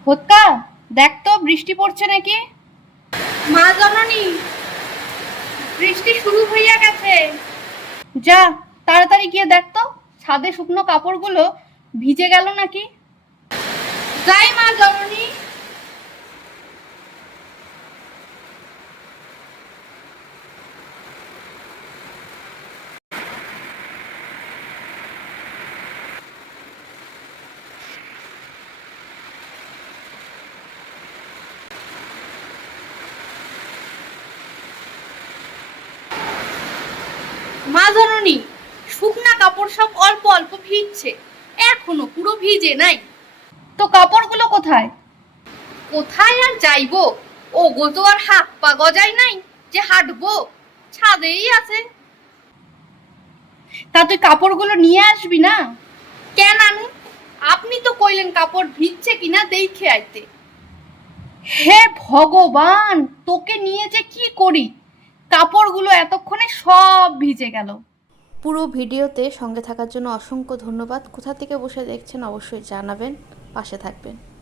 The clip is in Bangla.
হোক্কা, দেখ তো বৃষ্টি পড়ছে নাকি। মা জননী, বৃষ্টি শুরু হইয়া গেছে। যা তাড়াতাড়ি গিয়ে দেখ তো ছাদে শুকনো কাপড়গুলো ভিজে গেল নাকি। যাই মা জননী। মা জননী, শুকনা কাপড় সব অল্প অল্প ভিজছে, এখনো পুরো ভিজে নাই। তো কাপড়গুলো কোথায়? কোথায় আর যাইবো, ও গো তো আর হাত পা গজায় নাই যে হাঁটবো, ছাদেই আছে। তা তুই কাপড়গুলো নিয়ে আসবি না? কেন আনু? আপনি তো কইলেন কাপড় ভিজছে কিনা দেখে আইতে। হে ভগবান, তোকে নিয়ে যে কি করি, কাপড়গুলো এতক্ষণে সব ভিজে গেল। পুরো ভিডিওতে সঙ্গে থাকার জন্য অসংখ্য ধন্যবাদ। কোথা থেকে বসে দেখছেন অবশ্যই জানাবেন, পাশে থাকবেন।